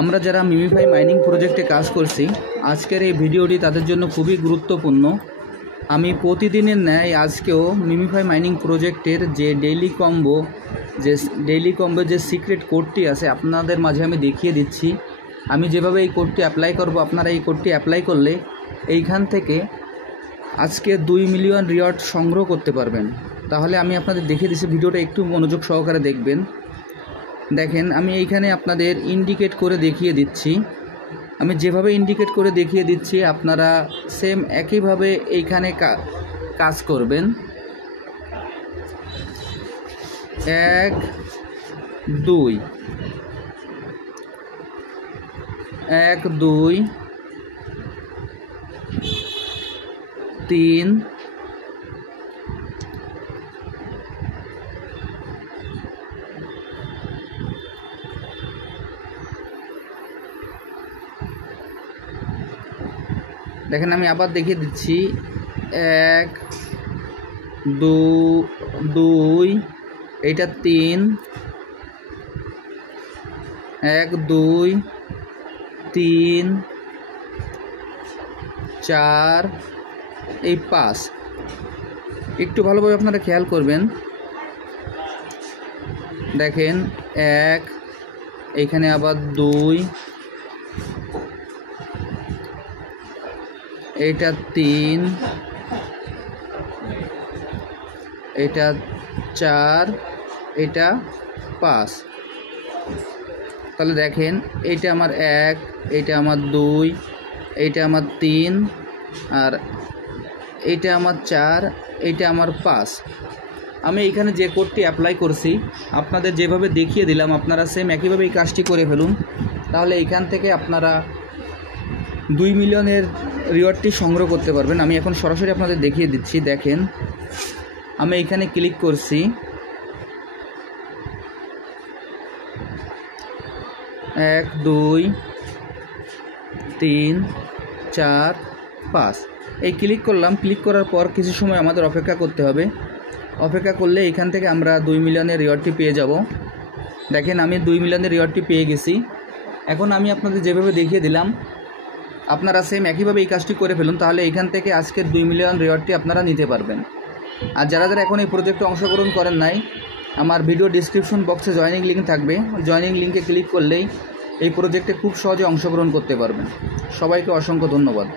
আমরা যারা MemeFi mining প্রজেক্টে কাজ করছি, আজকের এই ভিডিওটি তাদের জন্য খুবই গুরুত্বপূর্ণ। আমি প্রতিদিনের ন্যায় আজকেও মিমিফাই মাইনিং প্রজেক্টের যে ডেইলি কম্বো যে সিক্রেট কোডটি আছে আপনাদের মাঝে আমি দেখিয়ে দিচ্ছি। আমি যেভাবে এই কোডটি অ্যাপ্লাই করব, আপনারা এই কোডটি অ্যাপ্লাই করলে এইখান থেকে আজকে 2 মিলিয়ন রিওয়ার্ড সংগ্রহ করতে পারবেন। তাহলে আমি আপনাদের দেখিয়ে দিচ্ছি, ভিডিওটা একটু মনোযোগ সহকারে দেখবেন। দেখেন, আমি এইখানে আপনাদের ইন্ডিকেট করে দেখিয়ে দিচ্ছি। আমি যেভাবে ইন্ডিকেট করে দেখিয়ে দিচ্ছি আপনারা সেম একইভাবে এইখানে কাজ করবেন। 1 2 1 2 3 দেখেন, আমি আবার দেখিয়ে দিচ্ছি। 1 2 এইটা 3 1 2 3 4 এই 5। একটু ভালোভাবে আপনারা খেয়াল করবেন। দেখেন 1, এইখানে আবার 2, এইটা 3, এটা 4, এটা 5। তাহলে দেখেন, এইটা আমার 1, এইটা আমার 2, এইটা আমার 3, আর এইটা আমার 4, এইটা আমার 5। আমি এইখানে যে কোডটি অ্যাপ্লাই করছি আপনাদের যেভাবে দেখিয়ে দিলাম, আপনারা সেম একইভাবে এই কাজটি করে ফেলুন। তাহলে এইখান থেকে আপনারা 2 মিলিয়নের রিওয়ার্ডটি সংগ্রহ করতে পারবেন। আমি এখন সরাসরি আপনাদের দেখিয়ে দিচ্ছি। দেখেন, আমি এইখানে ক্লিক করছি। 1 2 3 4 5 এই ক্লিক করলাম। ক্লিক করার পর কিছু সময় আমাদের অপেক্ষা করতে হবে। অপেক্ষা করলে এখান থেকে আমরা 2 মিলিয়নের রিওয়ার্ডটি পেয়ে যাব। দেখেন, আমি 2 মিলিয়নের রিওয়ার্ডটি পেয়ে গেছি। এখন আমি আপনাদের যেভাবে দেখিয়ে দিলাম আপনারা সেম একইভাবে এই কাজটি করে ফেলুন। তাহলে এখান থেকে আজকের 2 মিলিয়ন রিওয়ার্ডটি আপনারা নিতে পারবেন। আর যারা এখন এই প্রজেক্টে অংশগ্রহণ করেন নাই, আমার ভিডিও ডিসক্রিপশন বক্সে জয়েনিং লিঙ্ক থাকবে। জয়েনিং লিঙ্কে ক্লিক করলেই এই প্রজেক্টে খুব সহজে অংশগ্রহণ করতে পারবেন। সবাইকে অসংখ্য ধন্যবাদ।